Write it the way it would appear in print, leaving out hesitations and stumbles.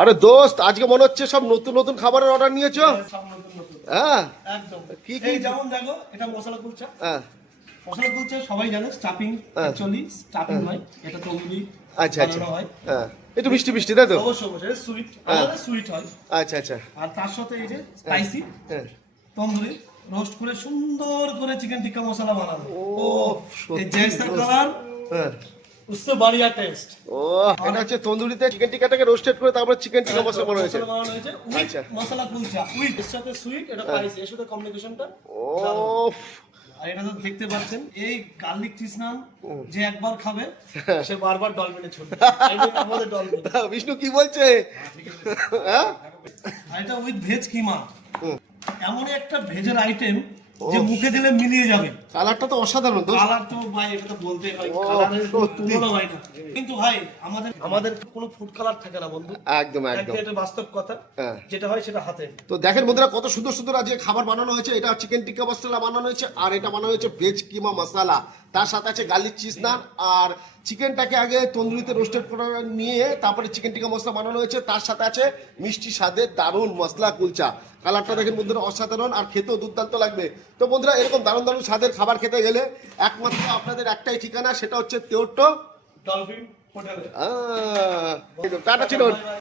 আরে দোস্ত, আজকে মনে হচ্ছে সব নতুন নতুন খাবারের অর্ডার নিয়েছো। সব নতুন নতুন হ্যাঁ, একদম। কি কি? এই যেমন দেখো, এটা মশলা কুলচা। হ্যাঁ, মশলা কুলচা সবাই জানে, স্টাফিং। হ্যাঁ। অ্যাকচুয়ালি স্টাফিং নয়, এটা তন্দুরি আচ্ছা আচ্ছা, বানানো হয়। হ্যাঁ, একটু মিষ্টি মিষ্টি তাই তো? অবশ্যই অবশ্যই, এটা সুইট, হ্যাঁ। আমাদের সুইট হয়। আচ্ছা আচ্ছা, আর তার সাথে এই যে স্পাইসি হ্যাঁ। তন্দুরি রোস্ট করে সুন্দর করে চিকেন টিক্কা মশলা বানানো। ও, এই সত্যি জैसा দোস্ত। কালার হ্যাঁ। उससे बढ़िया टेस्ट। ও, এটা হচ্ছে তন্দুরিতে চিকেন টিক্কাটাকে রোস্টেড করে তারপর চিকেন টিক্কা মশলা বানানো হয়েছে। বানানো হয়েছে উইথ আচ্ছা। মশলা কুলচা, উইথ এর সাথে সুইট, এটা স্পাইসি, এর সাথে কম্বিনেশনটা। ও, আর এটা তো দেখতে পাচ্ছেন, এই গার্লিক চিজ নান যে একবার খাবে সে বারবার ডলফিনে ছুটবে। এই যে আমাদের ডলফিন। বিষ্ণু কি বলছে? হ্যাঁ। আর এটা উইথ ভেজ কিমা, হুম। এমনই একটা ভেজের আইটেম যে মুখে দিলে মিলিয়ে যাবে। কালারটা তো অসাধারণ দোস্ত। কালার তো ভাই, এটা তো বলতেই হয়, ও, কালারের সত্যি। তুলনা হয় না। কিন্তু ভাই আমাদের কোনো ফুড কালার থাকে না বন্ধু। একদম একদম। এটা বাস্তব কথা। হ্যাঁ। যেটা হয় সেটা হাতে। তো দেখেন বন্ধুরা, কত সুন্দর সুন্দর আজকে খাবার বানানো হয়েছে। এটা চিকেন টিক্কা মশলা বানানো হয়েছে, আর এটা বানানো হয়েছে ভেজ কিমা মশলা। তার সাথে আছে গার্লিক চিজ নান, আর চিকেনটাকে আগে তন্দুরিতে রোস্টেড করে নিয়ে তারপরে চিকেন টিক্কা মশলা বানানো হয়েছে। তার সাথে আছে মিষ্টি স্বাদের দারুণ মশলা কুলচা। কালারটা দেখেন বন্ধুরা, অসাধারণ, আর খেতেও দুর্দান্ত লাগবে। তো বন্ধুরা, এরকম দারুণ দারুণ স্বাদের খাবার খেতে গেলে একমাত্র আপনাদের একটাই ঠিকানা, সেটা হচ্ছে তেওট্টো ডলফিন হোটেলে। টাটা ছিল।